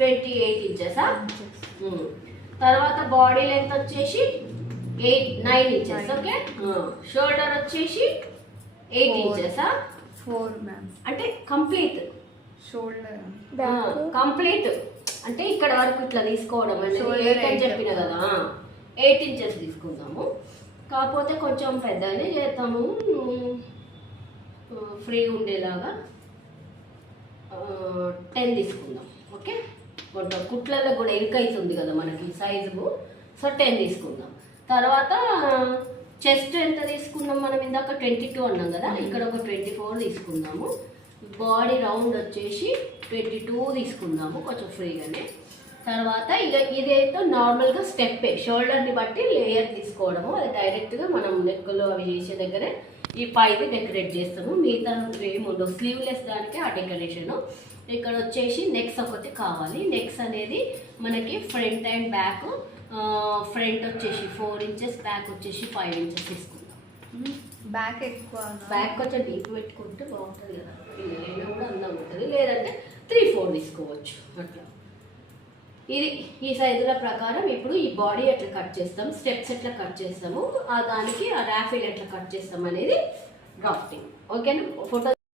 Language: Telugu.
28 ఇంచెసా? తర్వాత బాడీ లెంత్ వచ్చేసి 9 ఇంచెస్. ఓకే, షోల్డర్ వచ్చేసి 8 ఇంచెసా? 4 మ్యామ్. అంటే కంప్లీట్ షోల్డర్ కంప్లీట్ అంటే ఇక్కడ వరకు ఇట్లా తీసుకోవడం అనేది 8 అని చెప్పిన కదా, 8 ఇంచెస్ తీసుకుందాము. కాకపోతే కొంచెం పెద్దగానే చేద్దాము, ఫ్రీ ఉండేలాగా 10 తీసుకుందాం. ఓకే, కొంచెం కుట్లలో కూడా ఇరుకైతుంది కదా మనకి సైజు, సో 10 తీసుకుందాం. తర్వాత చెస్ట్ ఎంత తీసుకున్నాం మనం? ఇందాక 22 అన్నాం కదా, ఇక్కడ ఒక 24 తీసుకుందాము. బాడీ రౌండ్ వచ్చేసి 22 తీసుకుందాము, కొంచెం ఫ్రీగానే. తర్వాత ఇక ఇదైతే నార్మల్గా స్టెప్పే, షోల్డర్ని బట్టి లేయర్ తీసుకోవడము. అది డైరెక్ట్గా మనం నెక్కులు అవి చేసే దగ్గరే ఈ పైది డెకరేట్ చేస్తాము. మిగతా ఏముండవు, స్లీవ్లెస్ దానికే ఆ డెకరేషను. ఇక్కడ వచ్చేసి నెక్స్ ఒకటి కావాలి. నెక్స్ అనేది మనకి ఫ్రంట్ అండ్ బ్యాక్. ఫ్రంట్ వచ్చేసి 4 ఇంచెస్, బ్యాక్ వచ్చేసి 5 ఇంచెస్ తీసుకుందాం. బ్యాక్ ఎక్కువ, బ్యాక్ కొంచెం డీప్ పెట్టుకుంటే బాగుంటుంది కదా, అయినా కూడా అందంగా ఉంటుంది. లేదంటే 3-4 తీసుకోవచ్చు అట్లా. ఇది ఈ సైజుల ప్రకారం ఇప్పుడు ఈ బాడీ ఎట్లా కట్ చేస్తాం, స్టెప్స్ ఎట్లా కట్ చేస్తాము, దానికి ఆ ర్యాఫిల్ ఎట్లా కట్ చేస్తాం అనేది డ్రాఫ్టింగ్. ఓకేనా? ఫోటో